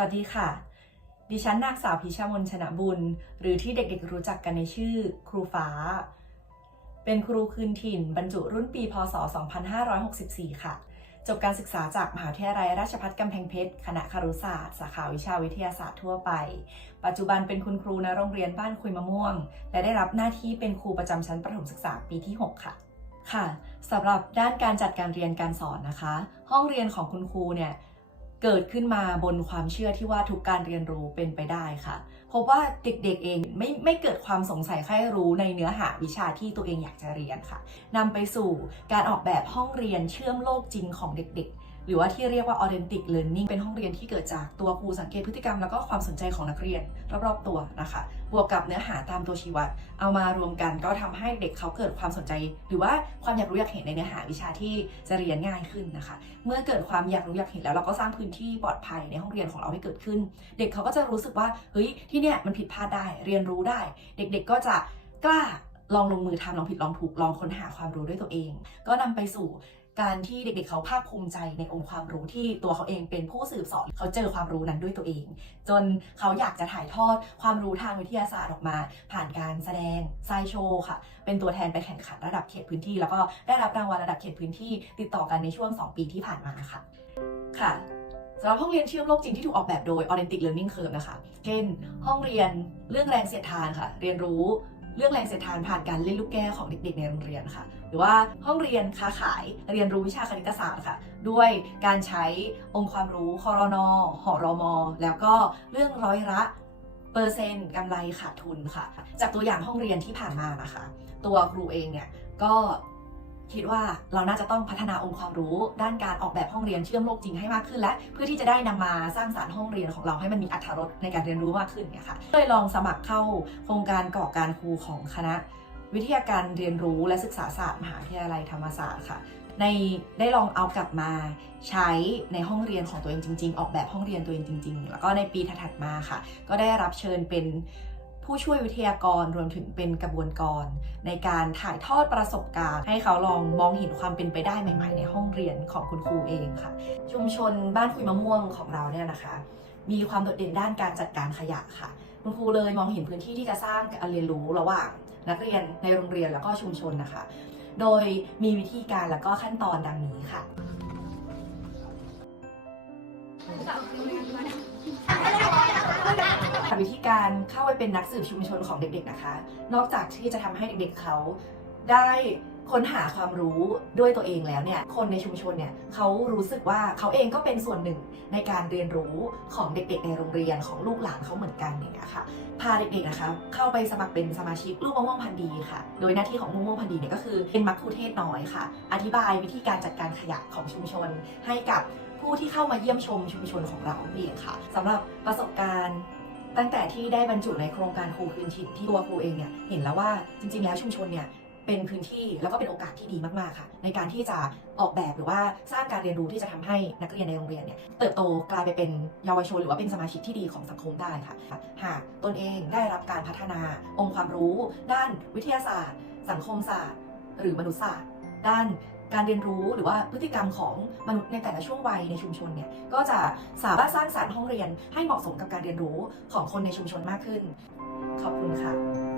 วัสดีค่ะ ดิฉันนางสาวพิชามนชนะบุญ หรือที่เด็กๆรู้จักกันในชื่อ ครูฟ้า เป็นครูคืนถิ่น บรรจุรุ่นปี พศ 2564 ค่ะ จบการศึกษาจากมหาวิทยาลัยราชภัฏกำแพงเพชร คณะครุศาสตร์ สาขาวิชาวิทยาศาสตร์ทั่วไป ปัจจุบันเป็นคุณครูณโรงเรียนบ้านคุยมะม่วง และได้รับหน้าที่เป็นครูประจำชั้นประถมศึกษาปีที่ 6 ค่ะค่ะสำหรับด้านการจัดการเรียนการสอนนะคะ ห้องเรียนของคุณครูเนี่ย เกิดขึ้นมาบนความเชื่อที่ว่าทุกการเรียนรู้เป็นไปได้ค่ะ พบว่าเด็กๆเองไม่ไม่เกิดความสงสัยใคร่รู้ในเนื้อหาวิชาที่ตัวเองอยากจะเรียนค่ะนำไปสู่การออกแบบห้องเรียนเชื่อมโลกจริงของเด็กๆ หรือว่าที่เรียกว่า authentic learning เป็นห้องเรียนที่เกิดจากตัวครูสังเกตพฤติกรรมแล้วก็ความสนใจของนักเรียนรอบๆตัวนะคะ บวกกับเนื้อหาตามตัวชี้วัด เอามารวมกันก็ทำให้เด็กเขาเกิดความสนใจ หรือว่าความอยากรู้อยากเห็นในเนื้อหาวิชาที่จะเรียนง่ายขึ้นนะคะ เมื่อเกิดความอยากรู้อยากเห็นแล้วเราก็สร้างพื้นที่ปลอดภัยในห้องเรียนของเราให้เกิดขึ้น เด็กเขาก็จะรู้สึกว่าเฮ้ยที่เนี่ยมันผิดพลาดได้เรียนรู้ได้ เด็กๆก็จะกล้าลองลงมือทำลองผิดลองถูกลองค้นหาความรู้ด้วยตัวเอง ก็นำไปสู่ การที่เด็กๆเขาภาคภูมิใจในองค์ความรู้ที่ตัวเขาเองเป็นผู้สืบสอนเขาเจอความรู้นั้นด้วยตัวเอง จนเขาอยากจะถ่ายทอดความรู้ทางวิทยาศาสตร์ออกมา ผ่านการแสดงไซโชว์ค่ะ เป็นตัวแทนไปแข่งขันระดับเขตพื้นที่ แล้วก็ได้รับรางวัลระดับเขตพื้นที่ ติดต่อกันในช่วง 2 ปีที่ผ่านมาค่ะ ค่ะสำหรับห้องเรียนเชื่อมโลกจริงที่ถูกออกแบบโดย Authentic Learning Curve นะคะ เช่น ห้องเรียนเรื่องแรงเสียดทานค่ะ เรียนรู้ เรื่องแรงเสียดทานผ่านการเล่นลูกแก้วของเด็กๆในโรงเรียนค่ะ หรือว่าห้องเรียนค้าขายเรียนรู้วิชาคณิตศาสตร์ค่ะ ด้วยการใช้องค์ความรู้คอรนอหอรอมอแล้วก็เรื่องร้อยละเปอร์เซ็นต์กำไรขาดทุนค่ะ จากตัวอย่างห้องเรียนที่ผ่านมานะคะ ตัวครูเองเนี่ยก็ คิดว่าเราน่าจะต้องพัฒนาองค์ความรู้ ด้านการออกแบบห้องเรียนเชื่อมโลกจริงให้มากขึ้น และเพื่อที่จะได้นำมาสร้างสารรค์ห้องเรียนของเราให้มันมีอรรถรสในการเรียนรู้มากขึ้นเนี่ยค่ะเลยลองสมัครเข้าโครงการก่อการครูของคณะ วิทยาการเรียนรู้และศึกษาศาสตร์มหาวิทยาลัยธรรมศาสตร์ค่ะในได้ลองเอากลับมาใช้ในห้องเรียนของตัวเองจริง ๆ ออกแบบห้องเรียนตัวเองจริง ๆ แล้วก็ในปีถัดๆมาค่ะ ก็ได้รับเชิญเป็น ผู้ช่วยวิทยากรรวมถึงเป็นกระบวนกร ในการถ่ายทอดประสบการณ์ ให้เขาลองมองเห็นความเป็นไปได้ใหม่ ๆ ในห้องเรียนของคุณครูเองค่ะ ชุมชนบ้านคุยมะม่วงของเราเนี่ยนะคะ มีความโดดเด่นด้านการจัดการขยะค่ะคุณครูเลยมองเห็นพื้นที่ที่จะสร้างการเรียนรู้ระหว่างนักเรียนในโรงเรียนแล้วก็ชุมชนนะคะ โดยมีวิธีการแล้วก็ขั้นตอนดังนี้ค่ะ วิธีการเข้าไปเป็นนักสืบชุมชนของเด็กๆนะคะ นอกจากที่จะทำให้เด็กๆเขาได้ค้นหาความรู้ด้วยตัวเองแล้วเนี่ยคนในชุมชนเนี่ยเขารู้สึกว่าเขาเองก็เป็นส่วนหนึ่งในการเรียนรู้ของเด็กๆ ในโรงเรียนของลูกหลานเขาเหมือนกันอย่างเงี้ยค่ะพาเด็กๆนะคะเข้าไปสมัครเป็นสมาชิกลูกมะม่วงพันธุ์ดีค่ะ โดยหน้าที่ของมะม่วงพันธุ์ดีเนี่ยก็คือเป็นมัคคุเทศก์น้อยค่ะ อธิบายวิธีการจัดการขยะของชุมชนให้กับผู้ที่เข้ามาเยี่ยมชมชุมชนของเราเองค่ะสำหรับประสบการณ์ ตั้งแต่ที่ได้บรรจุในโครงการครูคืนถิ่ที่ตัวครูเองเนี่ยเห็นแล้วว่าจริง ๆ แล้วชุมชนเนี่ยเป็นพื้นที่แล้วก็เป็นโอกาสที่ดีมากๆค่ะ ในการที่จะออกแบบหรือว่าสร้างการเรียนรู้ที่จะทำให้นักเรียนในโรงเรียนเนี่ยเติบโตกลายไปเป็นเยาวชน หรือว่าเป็นสมาชิกที่ดีของสังคมได้ค่ะ หากตนเองได้รับการพัฒนาองค์ความรู้ ด้านวิทยาศาสตร์ สังคมศาสตร์ หรือมนุษยศาสตร์ ด้าน การเรียนรู้หรือว่าพฤติกรรมของมนุษย์ในแต่ละช่วงวัยในชุมชนเนี่ยก็จะสามารถสร้างสรรค์ห้องเรียนให้เหมาะสมกับการเรียนรู้ของคนในชุมชนมากขึ้น ขอบคุณค่ะ